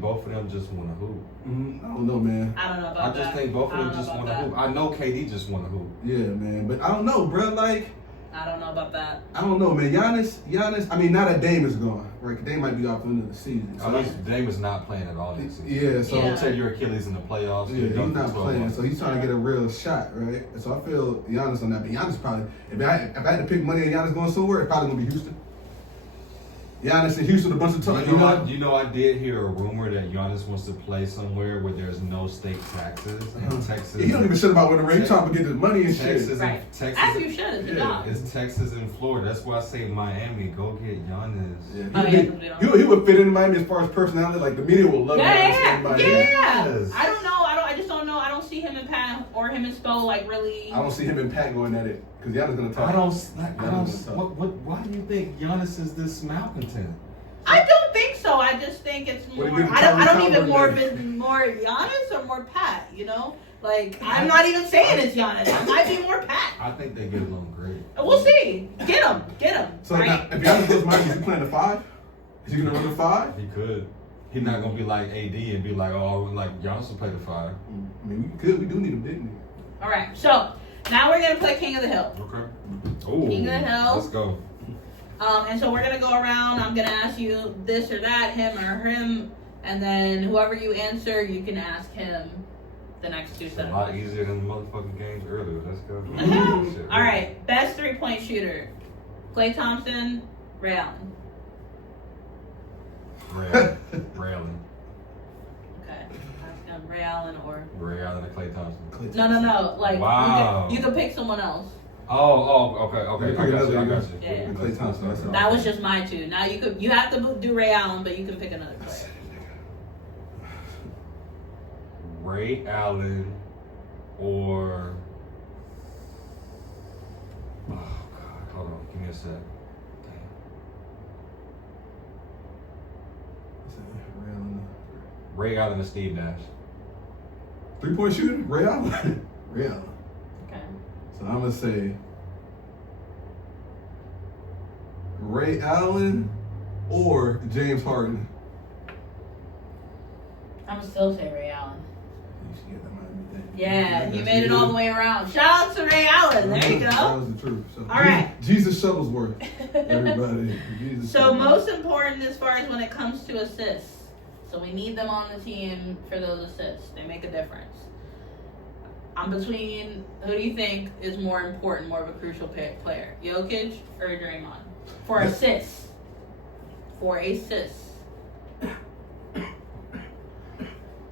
both of them just want to hoop. I don't know, man. I don't know I about that. just think both of I them don't know just about want to that. hoop. I know KD just want to hoop. Yeah, man. But I don't know, bro. Like, I don't know about that. I don't know, man. Giannis. I mean, now that Dame is gone, right? Dame might be off the end of the season. At least Dame is not playing at all this season. Yeah, so Yeah. Tear your Achilles in the playoffs. yeah, you're he's done for not 12 playing, months. so he's trying to get a real shot, right? So I feel Giannis on that. But Giannis probably, if I had to pick money on Giannis going somewhere, it's probably gonna be Houston. Giannis in Houston a bunch of times. You know, I did hear a rumor that Giannis wants to play somewhere where there's no state taxes and Texas. He don't even shit about winning a ring. He's trying to get his money and Texas, shit. Right. Texas, As you should, it's your job. It's Texas and Florida. That's why I say Miami. Go get Giannis. Yeah, Oh, he would fit in Miami as far as personality. Like the media will love him. Yeah. Yes. I don't know. I just don't know. I don't see him in Pat or him and Spo like really? I don't see him and Pat going at it because Giannis gonna talk. I don't. Giannis gonna talk. Why do you think Giannis is this malcontent? I don't think so. I just think it's more. What do you do to I don't Kyrie even Irving? more Giannis or more Pat. You know, like I'm not even saying it's Giannis. It might be more Pat. I think they get along great. We'll see. Get him. So right? now, if Giannis goes Miami, is he playing the 5? Is he gonna run the 5? He could. He's not gonna be like AD and be like, oh, like Giannis will play the 5. I mean, we could. We do need a big nigga. All right. So now we're gonna play King of the Hill. Okay. Ooh, King of the Hill. Let's go. And so we're gonna go around. I'm gonna ask you this or that, him or him, and then whoever you answer, you can ask him the next 2 It's a sets. lot easier than the motherfucking games earlier. Let's go. Shit, All right. Best 3-point shooter: Klay Thompson, Ray Allen. Ray Allen. Okay. Ask him Ray Allen or. Ray Allen and Klay Thompson. No. Like Wow. you can pick someone else. Okay. I got you. Yeah. Klay Thompson. That's all. That was just my 2. Now you have to do Ray Allen, but you can pick another player. Ray Allen or oh god, hold on, give me a sec. Ray Allen and Steve Nash. 3-point shooter? Ray Allen. Ray Allen. Okay. So I'm gonna say Ray Allen or James Harden. I'm gonna still say Ray Allen. Yeah, that might be that. Yeah, he made it all the way around. Shout out to Ray Allen. There you That go. was the truth. So, All right. Jesus Shuttlesworth. Everybody. Jesus So Shuttlesworth. most important as far as when it comes to assists. So we need them on the team for those assists. They make a difference. I'm between, who do you think is more important, more of a crucial player? Jokic or Draymond? For assists. For assists.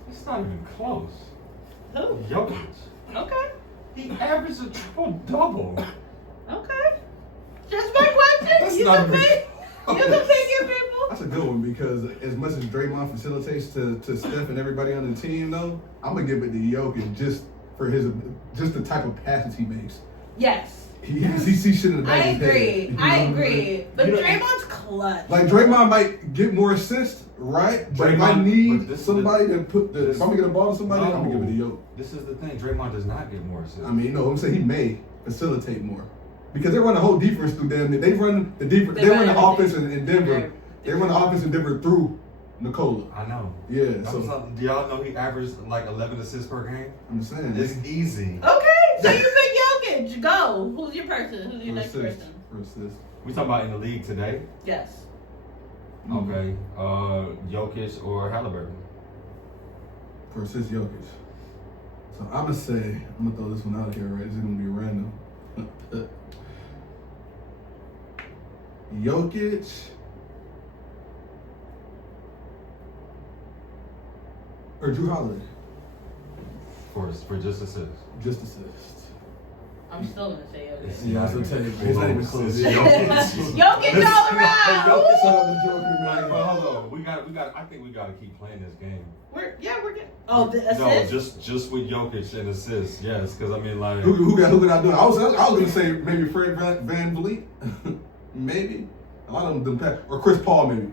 It's not even close. Who? Jokic. Okay. He averaged a triple-double. Okay. Just my question. That's You not can even pick. You can pick your people. That's a good one because as much as Draymond facilitates to Steph and everybody on the team, though, I'm gonna give it to Jokic just for just the type of passes he makes. Yes. He sees shit in the back I of his agree. head. You know I what I'm agree. saying? But You know- Draymond's clutch. Like Draymond might get more assists, right? But if I Draymond- need but this- somebody to put the, if I'm gonna get a ball to somebody, I'm gonna give it to Jokic. This is the thing. Draymond does not get more assists. I mean, no, I'm saying he may facilitate more because they run the whole defense through them. They run the defense. They run the offense in Denver. They run the offense in Denver through Nikola. I know. Yeah, So, so do y'all know he averaged like 11 assists per game? I'm just saying. It's easy. Okay, so you pick Jokic. Go. Who's your person? Who's your next person? For assist. We talking about in the league today? Yes. Okay. Jokic or Halliburton? For assist, Jokic. So I'm gonna throw this one out here, right? It's gonna be random. Jokic. Or Drew Holiday. For just assists. Just assist. I'm still gonna say It's Jokic. Yeah, I was gonna tell you, it's not even close. It's Jokic. Jokic all around. Jokic out of the Joker, But man. hold on, we got. I think we got to keep playing this game. We're getting. Oh, the assist. No, just with Jokic and assists, yes. Because I mean, like, Who got I do? I was gonna say maybe Fred Van Vliet. Maybe. A lot of them or Chris Paul maybe.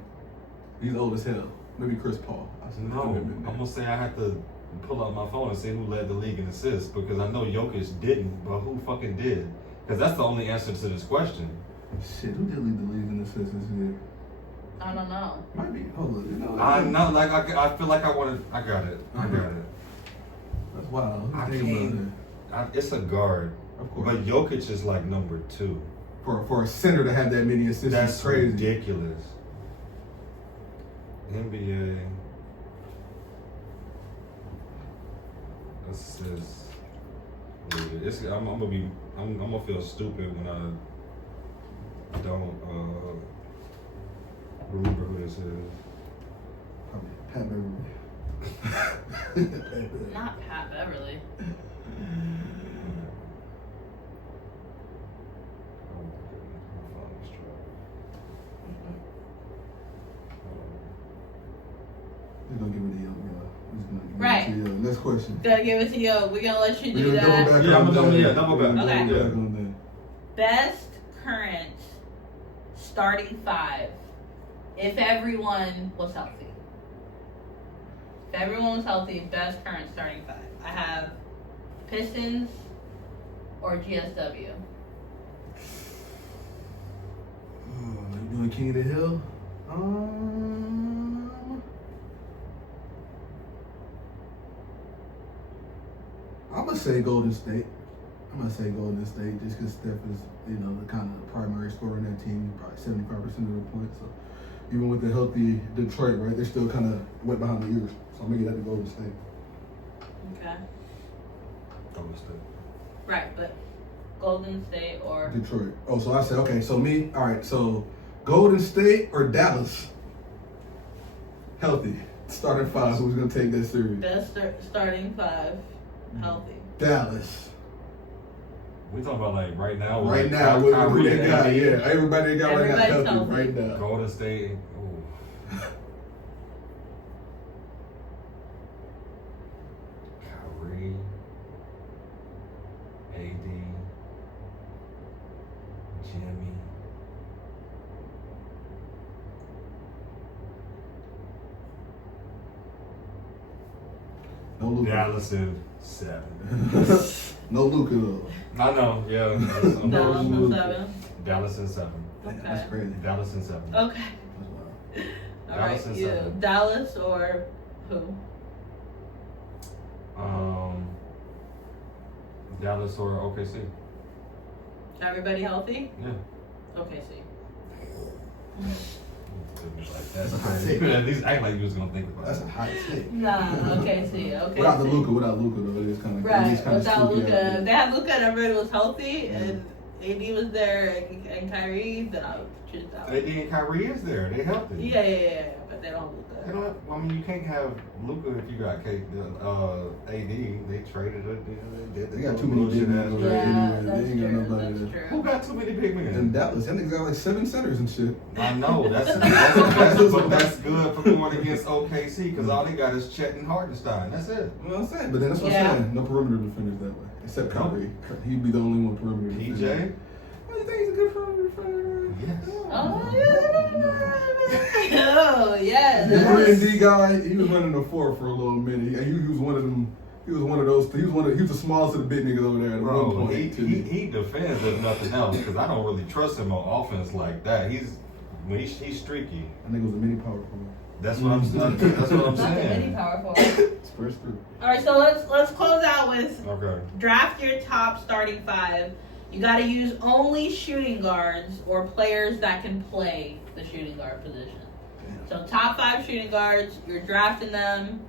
He's old as hell. Maybe Chris Paul. no, I'm gonna say I have to pull out my phone and see who led the league in assists because I know Jokic didn't, but who fucking did? Because that's the only answer to this question. Shit, who did lead the league in assists this year? I don't know. Might be. Hold on. You know, I'm not like I feel like I want to. I got it. That's wild. I Think can't. about It's a guard, it. Of course. but Jokic is like number 2. For a center to have that many assists That's is crazy. ridiculous. NBA assists. I'm gonna feel stupid when I don't remember who this is. Pat Beverly. Not Pat Beverly. Oh my goodness, my phone is trash. He's gonna give it to you, bro. He's gonna give Right. it to you. Next question. Gotta give it to you. We're gonna let you do We're gonna that. double back Yeah, on I'm gonna that. double back. Okay. Double back on Best current starting five if everyone was healthy. If everyone was healthy, best current starting five. I have Pistons or GSW. that. You doing King of the Hill? I'm gonna say Golden State. Just because Steph is, the kind of primary scorer in that team, probably 75% of the points. So even with the healthy Detroit, right, they're still kind of wet behind the ears. So I'm gonna get that to Golden State. Okay. Golden State. Right, but Golden State or Detroit. Oh, so I said, okay, so me, all right, so Golden State or Dallas? Healthy. Starting five, who's gonna take that series? best starting five healthy. Dallas. We talking about like right now. Right like, now, who they got? AD. Yeah, everybody they got right now Everybody's healthy healthy. right now. Golden State. Ooh. Kyrie. AD. Jimmy. No Luka. Dallas in 7. No Luka though. I know, yeah. Dallas in Luka. 7. Dallas in 7. Okay. That's crazy. Dallas in 7. Okay. That's wild. All Dallas right, in you. 7. Dallas or who? Dallas or OKC. Everybody healthy? Yeah. Okay, see. Like, that's That's a hot crazy. take. You could at least act like you was gonna think about That's it. a hot take. Nah, okay, see. Okay. Without the see. Luka though, it is kind of Right, kind without of Luka. They had Luka and everybody was healthy, and AD was there, and Kyrie, then I would choose that AD one. and Kyrie is there. They healthy. Yeah, but they don't They Luka. don't. I mean, you can't have Luka if you got AD. They traded it. They got too many big men over there Yeah, anyway. that's They ain't got true. nobody That's there. Who true. got too many big men? And Dallas, that nigga got like 7 centers and shit. I know that's good for going against OKC because all they got is Chet and Hartenstein. That's it. You know what I'm saying? But then that's what Yeah. I'm saying. No perimeter defenders that way. Except Kyrie. He'd be the only one perimeter defender. PJ. Oh, you think he's a good perimeter defender? Yes. Oh, yeah. Oh, yeah. The that's- 3 and D guy, he was running the 4 for a little minute. He was one of them. He was one of those. He was the smallest of the big niggas over there at one Bro, point. he defends if nothing else because I don't really trust him on offense like that. He's streaky. I think it was a mini power forward. That's what I'm saying. Not the many powerful. Spurs through. All right, so let's close out with Okay. draft your top starting five. You got to use only shooting guards or players that can play the shooting guard position. So top 5 shooting guards, you're drafting them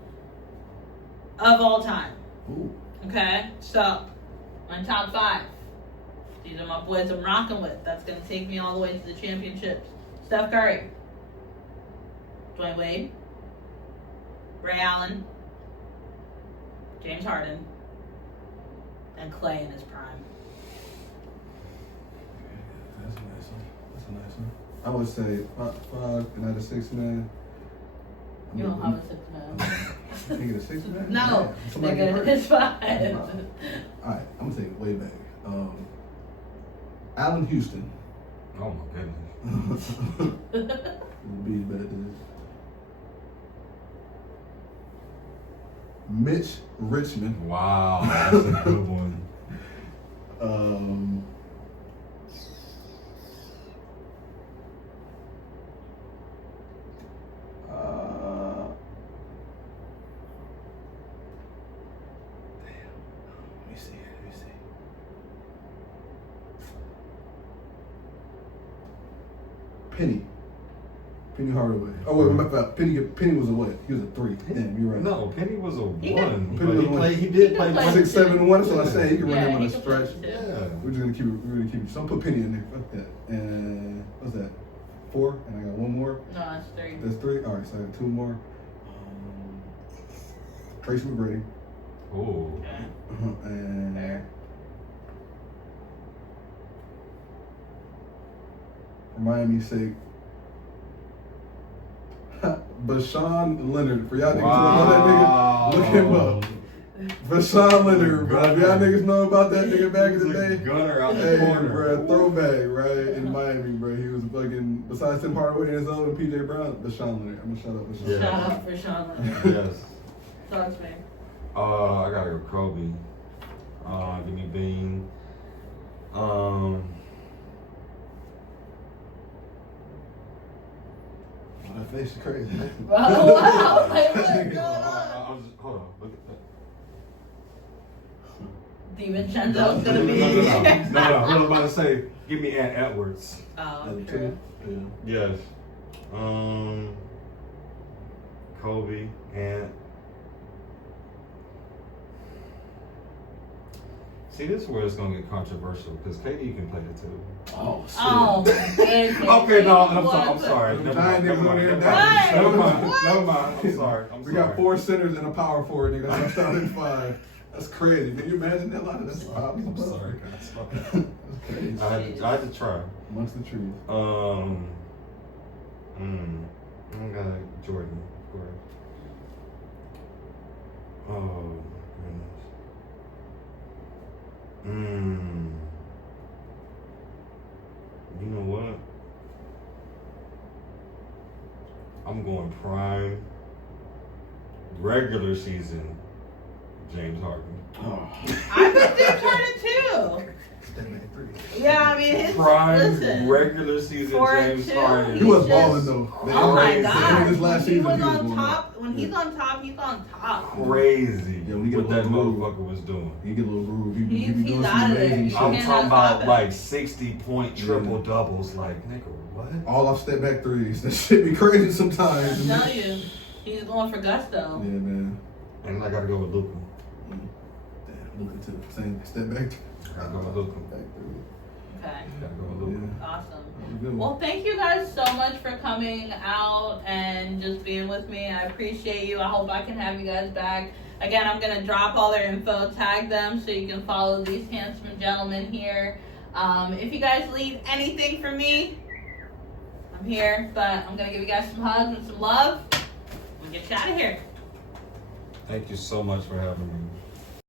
of all time. Ooh. Okay, so on top 5, these are my boys I'm rocking with. That's gonna take me all the way to the championships. Steph Curry, Dwayne Wade, Ray Allen, James Harden, and Clay in his prime. That's a nice one. That's a nice one. I would say 5 and not a 6 man. You don't have a 6 man. Thinking a 6 man? No, Yeah, somebody get nigga, hurt. it's 5. Alright, I'm gonna take it way back. Allen Houston. Oh my goodness. Would be better than this. Mitch Richmond. Wow, that's a good one. Let me see. Penny Hardaway. Oh wait, my bad. Penny was a what? He was a 3. Damn, you're right. No, Penny was a He 1. Penny was a 1. He did He play could play 6, 7, 1. That's what I say. He can run Yeah, him on he a could play stretch. too. Yeah. We're just gonna keep it. So I'm gonna put Penny in there. Fuck that. And what's that? 4, and I got 1 more. No, that's 3. That's 3. All right, so I got 2 more. Tracy McGrady. Oh. Okay. And Fair. for Miami's sake, Bashan Leonard. For y'all niggas who don't know that nigga, look him up. Vashawn Leonard, bro. If y'all niggas know about that nigga back in the day. Gunner out the Hey, corner. bro, throwback, right? In Miami, bro. He was fucking, besides Tim Hardaway and his own and PJ Brown, Vashawn Leonard. I'm gonna shut up, Vashawn. Yeah. Shout out for Sean. Yes. Talk to me. I gotta go Kobe. Give me Bean. That face is crazy. Wow, like, what's going on? Hold on. Look at that. DiVincenzo's gonna be. No. What I was about to say, give me Ant Edwards. Oh, Number true. 2. Yeah. Yes. Kobe, Ant. See, this is where it's gonna get controversial because KD can play the two. Oh, shit. Oh, Okay, no, I'm sorry. Never Giant mind. niggas on there What? Never mind. I'm sorry. We got 4 centers and a power forward, nigga. That's starting 5. That's crazy. Can you imagine that line? That's wild. I'm sorry, guys. That's crazy. I had to try. Amongst the trees. I got Jordan, of course. Oh, goodness. You know what? I'm going prime. Regular season, James Harden. Oh. I picked James Harden too. Step back 3. Yeah, I mean, his Prime listen. regular season 4 and James 2. Harden. He was He's balling just- though. Oh my Crazy. god! His last He season, was he was on balling. top. When he's on top, he's on top. Crazy. Yeah, when he get what a that little groove. motherfucker was doing. He get a little groove. He be He's doing some out of there. amazing You shit. I'm can't talking stop about it. like 60-point triple doubles. Like, nigga, what? All off step back 3s. That shit be crazy sometimes. I'm telling you, he's going for gusto. Yeah, man. And I gotta go with Luka. Damn, look at the same step back. Gotta go with Luka. Back 3. Okay, Gotta go with Luka. awesome. Good. Well, thank you guys so much for coming out and just being with me. I appreciate you. I hope I can have you guys back. Again, I'm going to drop all their info, tag them so you can follow these handsome gentlemen here. If you guys need anything from me, I'm here. But I'm going to give you guys some hugs and some love. We'll get you out of here. Thank you so much for having me.